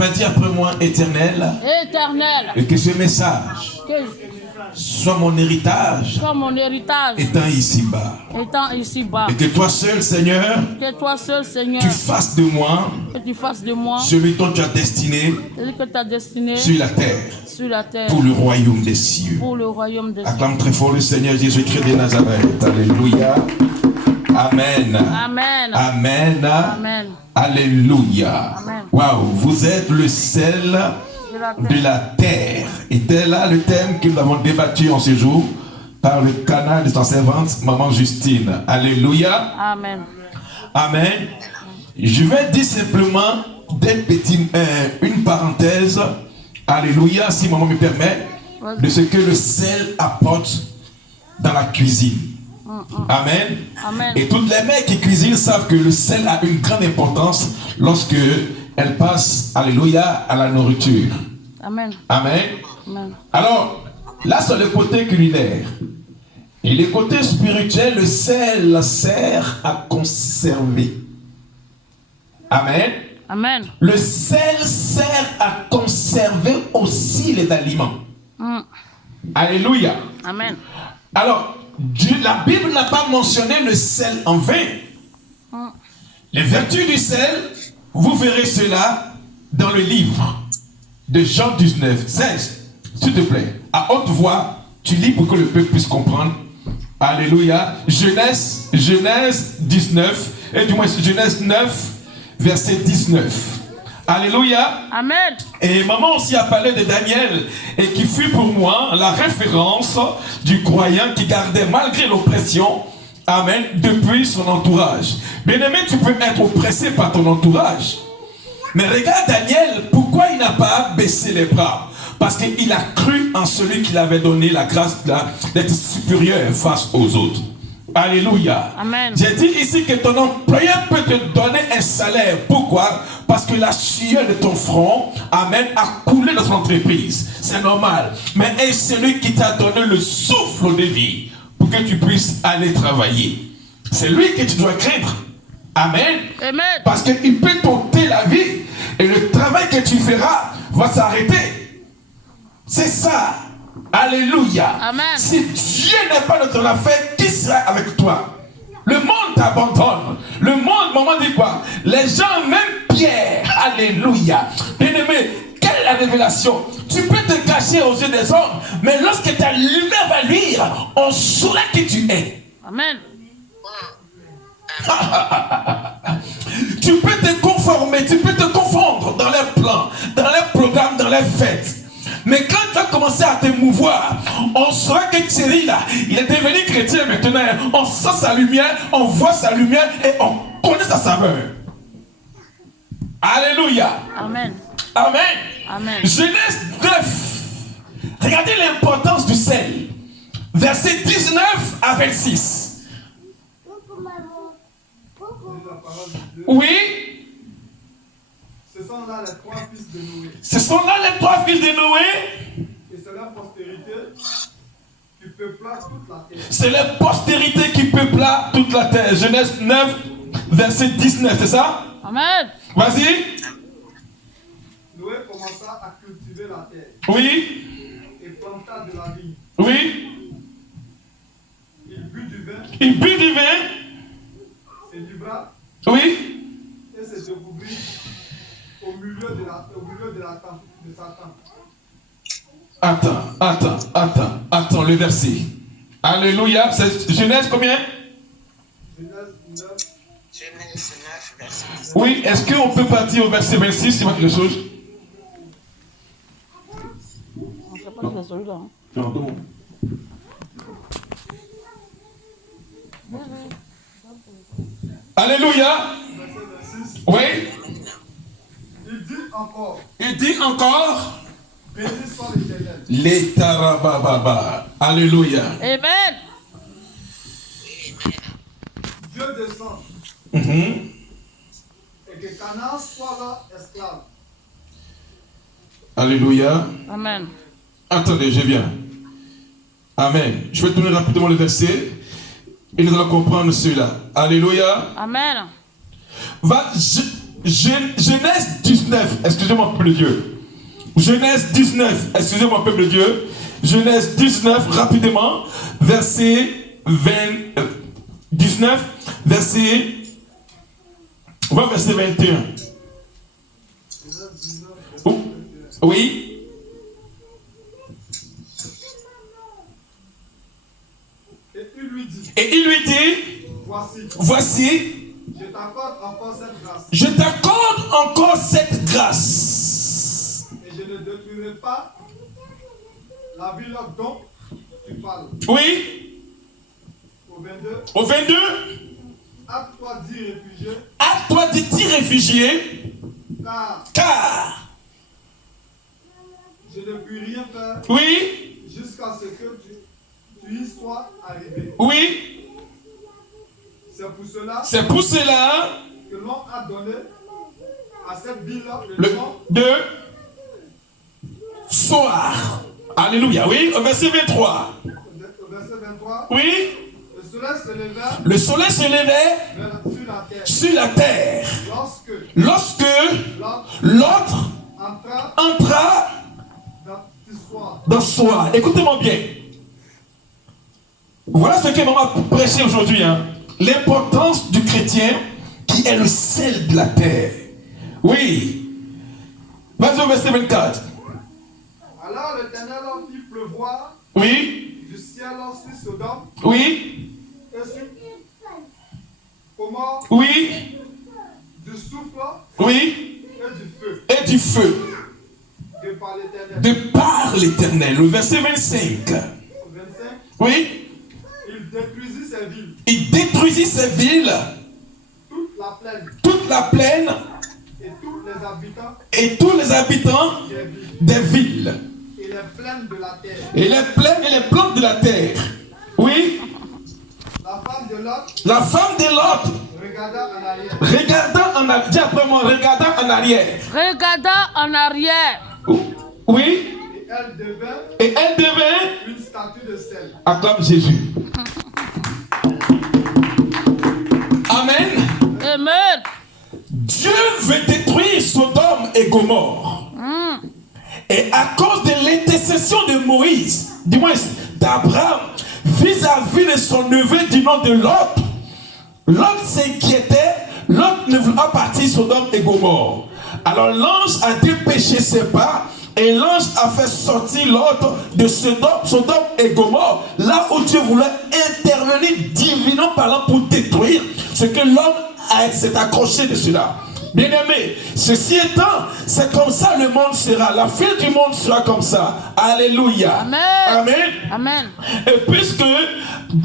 vas dire après moi, Éternel. Éternel. Et que ce message soit mon héritage. Soit mon héritage. Étant ici-bas. Étant ici-bas. Et que toi seul, Seigneur. Que toi seul, Seigneur. Tu fasses de moi. Que tu fasses de moi. Celui dont tu as destiné. Celui que tu as destiné. Sur la terre. Sur la terre. Pour le royaume des cieux. Pour le royaume des cieux. Acclame très fort le Seigneur Jésus-Christ de Nazareth. Alléluia. Amen. Amen. Amen. Amen. Alléluia. Amen. Waouh, vous êtes le sel de la terre. Et tel là le thème que nous avons débattu en ce jour par le canal de sa servante, Maman Justine. Alléluia. Amen. Amen. Je vais dire simplement une parenthèse. Alléluia, si maman me permet, de ce que le sel apporte dans la cuisine. Amen. Amen. Et toutes les mères qui cuisinent savent que le sel a une grande importance lorsque elles passent, alléluia, à la nourriture. Amen. Amen. Amen. Alors, là, c'est le côté culinaire. Et le côté spirituel, le sel sert à conserver. Amen. Amen. Le sel sert à conserver aussi les aliments. Alléluia. Amen. Alors, la Bible n'a pas mentionné le sel en vain. Les vertus du sel, vous verrez cela dans le livre de Jean 19, 16. S'il te plaît, à haute voix, tu lis pour que le peuple puisse comprendre. Alléluia. Genèse 19, et du moins Genèse 9, verset 19. Alléluia. Amen. Et maman aussi a parlé de Daniel, et qui fut pour moi la référence du croyant qui gardait malgré l'oppression, amen, depuis son entourage. Bien-aimé, tu peux être oppressé par ton entourage. Mais regarde Daniel, pourquoi il n'a pas baissé les bras? Parce qu'il a cru en celui qui lui avait donné la grâce d'être supérieur face aux autres. Alléluia. Amen. J'ai dit ici que ton employeur peut te donner un salaire. Pourquoi? Parce que la sueur de ton front, amen, a coulé dans son entreprise. C'est normal. Mais est celui qui t'a donné le souffle de vie pour que tu puisses aller travailler. C'est lui que tu dois craindre. Amen. Amen. Parce qu'il peut t'ôter la vie et le travail que tu feras va s'arrêter. C'est ça. Alléluia. Amen. Si Dieu n'est pas dans ton affaire, qui sera avec toi? Le monde t'abandonne. Le monde, maman dit quoi? Les gens, même Pierre. Alléluia. Bien-aimé, quelle est la révélation? Tu peux te cacher aux yeux des hommes, mais lorsque ta lumière va luire, on saura qui tu es. Amen. Tu peux te conformer, tu peux te confondre dans les plans, dans les programmes, dans les fêtes. Mais quand tu as commencé à te mouvoir, on saura que Thierry là, il est devenu chrétien maintenant. On sent sa lumière, on voit sa lumière et on connaît sa saveur. Alléluia. Amen. Amen. Amen. Genèse 9. Regardez l'importance du sel. Verset 19 à 26. Oui. Ce sont là les trois fils de Noé. Ce sont là les trois fils de Noé. Et c'est leur postérité qui peupla toute la terre. C'est la postérité qui peupla toute la terre. Genèse 9, verset 19, c'est ça? Amen. Vas-y. Noé commença à cultiver la terre. Oui. Et planta de la vigne. Oui. Il but du vin. Il but du vin. Et livra. Oui. Et se découvrit au milieu de la tente, de sa tente. Attends, le verset. Alléluia. C'est Genèse combien? Genèse 9. Genèse 9, verset 19. Oui, est-ce qu'on peut partir au verset 26, c'est pas quelque chose? On ne sait pas que c'est celui-là. Non. Alléluia. Verset 26. Oui. Il dit encore. Béni soit l'Éternel. L'étarababa. Alléluia. Amen. Dieu descend. Et que Canaan soit leur esclave. Alléluia. Amen. Attendez, je viens. Amen. Je vais tourner rapidement le verset et nous allons comprendre cela. Alléluia. Amen. Genèse 19, excusez-moi, peuple de Dieu. Genèse 19, excusez-moi, peuple de Dieu. Genèse 19, rapidement, verset 19, verset 21. Oh, oui. Et il lui dit, voici, je t'accorde encore cette grâce. Et je ne détruirai pas la ville dont tu parles. Oui. Au 22. Hâte-toi d'y réfugier. Hâte-toi d'y réfugier. Car je ne puis rien faire. Oui. Jusqu'à ce que tu y sois arrivé. Oui. C'est pour cela que l'on a donné à cette ville-là le nom de Soar. Alléluia. Oui, au verset 23. Au verset 23. Oui. Le soleil se levait sur la terre. Lorsque l'autre entra dans Soar. Écoutez-moi bien. Voilà ce que maman a prêché aujourd'hui. L'importance du chrétien qui est le sel de la terre. Oui. Vas-y au verset 24. Alors l'Éternel fit pleuvoir. Oui. Du ciel sur Sodome. Oui. Et sur Gomorrhe. Oui. Du souffle. Oui. Et du feu. Et du feu. De par l'Éternel. Le verset 25. 25. Oui. Il détruisit ses villes. Toute la plaine. Et tous les habitants des villes. Et les plaines de la terre. Et les plaines et les plantes de la terre. Oui. La femme de Lot. Regardant en arrière. Dis après moi, regardant en arrière. Regardant en arrière. Oui. Et elle devint une statue de sel. Acclame Jésus. Amen. Amen. Dieu veut détruire Sodome et Gomorrhe. Et à cause de l'intercession de Moïse, du moins d'Abraham, vis-à-vis de son neveu du nom de Lot, Lot s'inquiétait, Lot ne voulait pas partir Sodome et Gomorrhe. Alors l'ange a dépêché ses pas et l'ange a fait sortir Lot de Sodome et Gomorrhe, là où Dieu voulait intervenir divinement parlant pour détruire ce que l'homme s'est accroché de cela. Bien aimé, ceci étant, c'est comme ça le monde sera. La fin du monde sera comme ça. Alléluia. Amen. Amen. Amen. Et puisque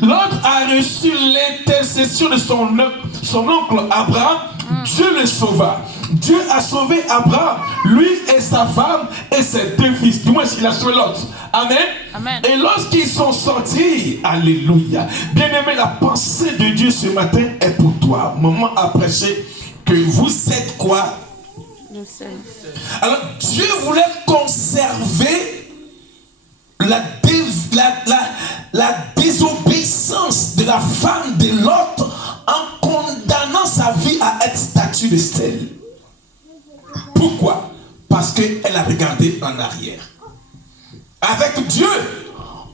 Lot a reçu l'intercession de son oncle Abraham, Dieu le sauva. Dieu a sauvé Abraham, lui et sa femme et ses deux fils. Du moins, il a sauvé Lot. Amen. Amen. Et lorsqu'ils sont sortis, alléluia. Bien aimé, la pensée de Dieu ce matin est pour toi. Maman a prêché que vous êtes quoi? Le sel. Alors, Dieu voulait conserver la désobéissance de la femme de Lot en condamnant sa vie à être statue de sel. Pourquoi? Parce qu'elle a regardé en arrière. Avec Dieu,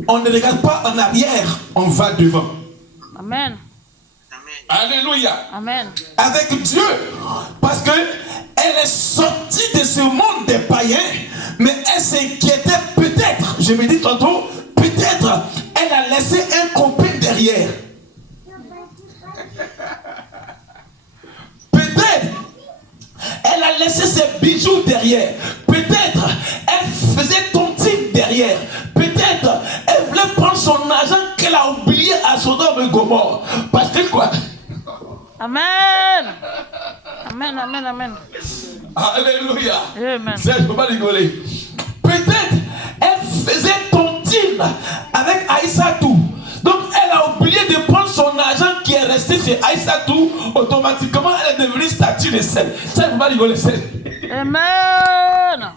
on ne regarde pas en arrière, on va devant. Amen. Alléluia. Amen. Avec Dieu, parce que elle est sortie de ce monde des païens, mais elle s'inquiétait peut-être, je me dis tantôt, peut-être elle a laissé un copain derrière. Peut-être elle a laissé ses bijoux derrière. Peut-être elle faisait tontine derrière. Peut-être elle voulait prendre son argent qu'elle a oublié à Sodome et Gomorrhe. Parce que quoi? Amen. Amen, amen, amen. Alléluia. Amen. Je ne peux pas rigoler. Peut-être elle faisait tontine avec Aïssatou. Donc elle a oublié de prendre son argent qui est resté chez Aïssatou. Automatiquement elle est devenue statue de sel. Ça ne peut pas rigoler. Amen.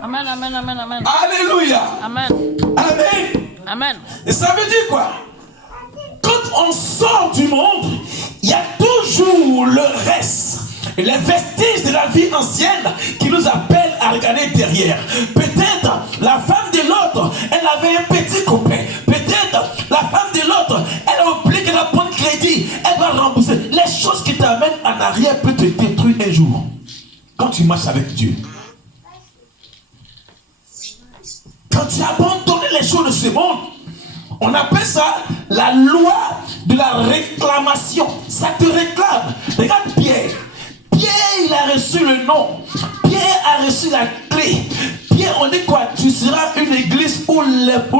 Amen, amen, amen, amen. Alléluia. Amen. Amen. Amen. Et ça veut dire quoi? Quand on sort du monde, il y a toujours le reste. les vestiges de la vie ancienne qui nous appellent à regarder derrière. Peut-être la femme de l'autre, elle avait un petit copain. Peut-être la femme de l'autre, elle a oublié qu'elle va prendre crédit. Elle va rembourser. Les choses qui t'amènent en arrière peuvent te détruire un jour. Quand tu marches avec Dieu. Quand tu abandonnes les choses de ce monde, on appelle ça la loi de la réclamation. Ça te réclame. Regarde Pierre. Pierre, il a reçu le nom. Pierre a reçu la clé. Pierre, on dit quoi? Tu seras une église où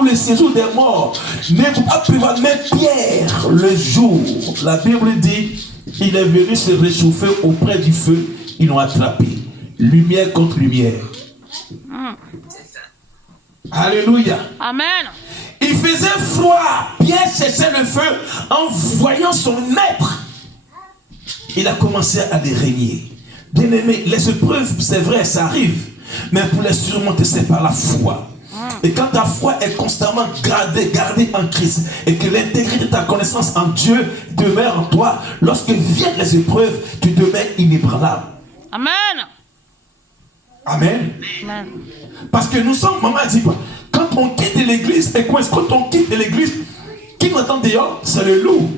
le séjour des morts ne va pas prévoir. Mais Pierre, le jour, la Bible dit, il est venu se réchauffer auprès du feu. Ils l'ont attrapé. Lumière contre lumière. Alléluia. Amen. Il faisait froid. Pierre cherchait le feu en voyant son maître. Il a commencé à les régner. Bien aimé, les épreuves, c'est vrai, ça arrive. Mais pour les surmonter, c'est par la foi. Et quand ta foi est constamment gardée en Christ, et que l'intégrité de ta connaissance en Dieu demeure en toi, lorsque viennent les épreuves, tu demeures inébranlable. Amen. Amen. Amen. Parce que nous sommes, maman a dit quoi? Quand on quitte l'église, et quand on quitte l'église, qui nous attend dehors? C'est le loup.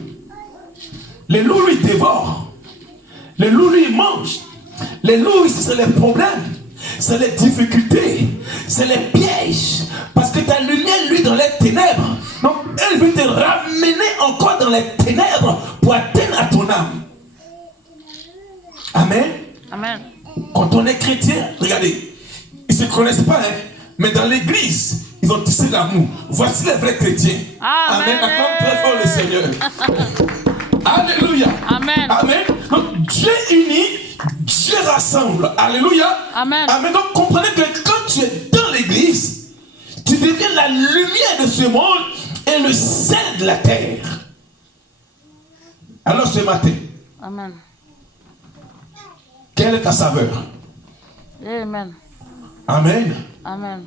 Le loup lui dévore. Le loup lui mange. Le loup ici, c'est les problèmes. C'est les difficultés. C'est les pièges. Parce que ta lumière, lui, dans les ténèbres. Donc, elle veut te ramener encore dans les ténèbres pour atteindre à ton âme. Amen. Amen. Quand on est chrétien, regardez, ils ne se connaissent pas, hein, mais dans l'église, ils ont tissé l'amour. Voici les vrais chrétiens. Amen. Acclame très fort le Seigneur. Alléluia. Amen. Amen. Donc Dieu unit, Dieu rassemble. Alléluia. Amen. Amen. Donc comprenez que quand tu es dans l'église, tu deviens la lumière de ce monde et le sel de la terre. Alors ce matin, Amen. quelle est ta saveur? Amen. Amen. Amen.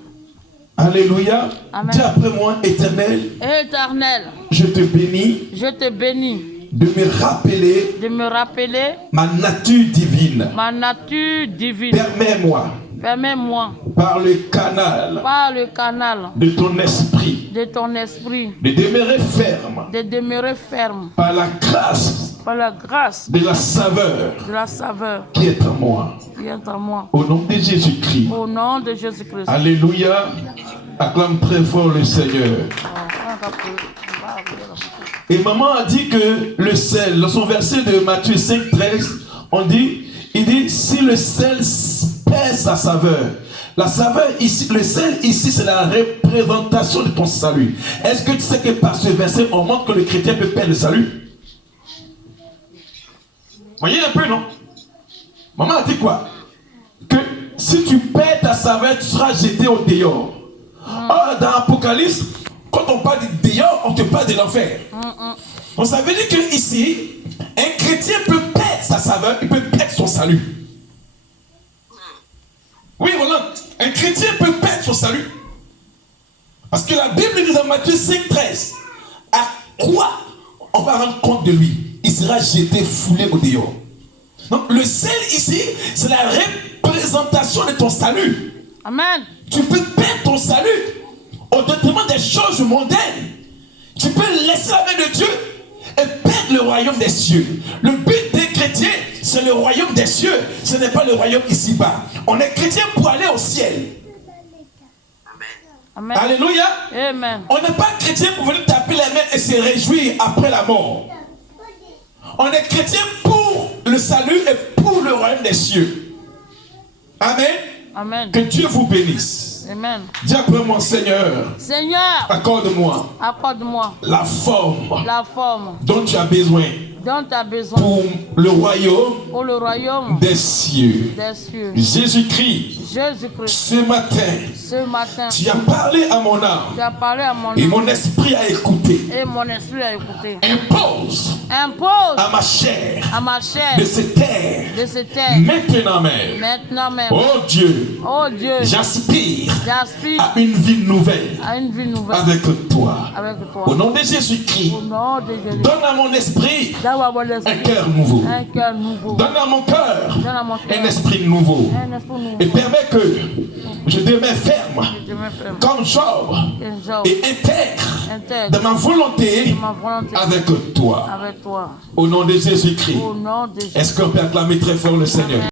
Alléluia. Amen. Dis après moi, Éternel, Éternel, je te bénis je te bénis de me rappeler ma nature divine. ma nature divine. Permets-moi, Permets-moi, par le canal par le canal de ton esprit, de ton esprit, de demeurer ferme de demeurer ferme par la grâce par la grâce de la saveur de la saveur qui est en moi. qui est en moi. Au nom de Jésus-Christ. Au nom de Jésus-Christ. Alléluia. Acclame très fort le Seigneur. Et maman a dit que le sel, dans son verset de Matthieu 5, 13, il dit, si le sel perd sa saveur, la saveur ici, le sel ici, c'est la représentation de ton salut. Est-ce que tu sais que par ce verset, on montre que le chrétien peut perdre le salut? Voyez un peu, non? Maman a dit quoi? Que si tu perds ta saveur, tu seras jeté au dehors. Or, dans l'Apocalypse, quand on parle de dehors, on te parle de l'enfer. Donc ça veut dire que ici, un chrétien peut perdre sa saveur, il peut perdre son salut. Oui, voilà. Un chrétien peut perdre son salut. Parce que la Bible dit dans Matthieu 5, 13, à quoi on va rendre compte de lui? Il sera jeté, foulé au dehors. Donc le sel ici, c'est la représentation de ton salut. Amen. Tu peux perdre ton salut au détriment des choses mondaines. Tu peux laisser la main de Dieu et perdre le royaume des cieux. Le but des chrétiens, c'est le royaume des cieux. Ce n'est pas le royaume ici-bas. On est chrétien pour aller au ciel. Amen. Alléluia. Amen. On n'est pas chrétien pour venir taper les mains et se réjouir après la mort. On est chrétien pour le salut et pour le royaume des cieux. Amen. Amen. Que Dieu vous bénisse. Amen. Dis après mon Seigneur, Seigneur, accorde-moi accorde-moi la forme la forme dont tu as besoin dont tu as besoin pour le royaume pour le royaume des cieux. des cieux. Jésus-Christ, Jésus-Christ. Ce matin, Ce matin, tu as parlé à mon âme tu as parlé à mon et âme mon esprit a écouté. et mon esprit a écouté. Impose Impose à ma chair à ma chair de se taire de se taire maintenant même. maintenant même. Oh Dieu, Oh Dieu, j'aspire j'aspire à une vie nouvelle à une vie nouvelle avec toi. avec Au toi. nom de Jésus-Christ, Au nom de Jésus. donne à mon esprit D'avoir mon un esprit, cœur nouveau. un cœur nouveau. Donne à mon cœur Donne à mon cœur un esprit nouveau. un esprit nouveau. Et permets que je demeure ferme Je me ferme. comme Job Et Job, et intègre intègre dans ma volonté ma volonté avec toi. avec toi. Au nom de Jésus-Christ. Au nom de Jésus. Est-ce qu'on peut acclamer très fort le Seigneur?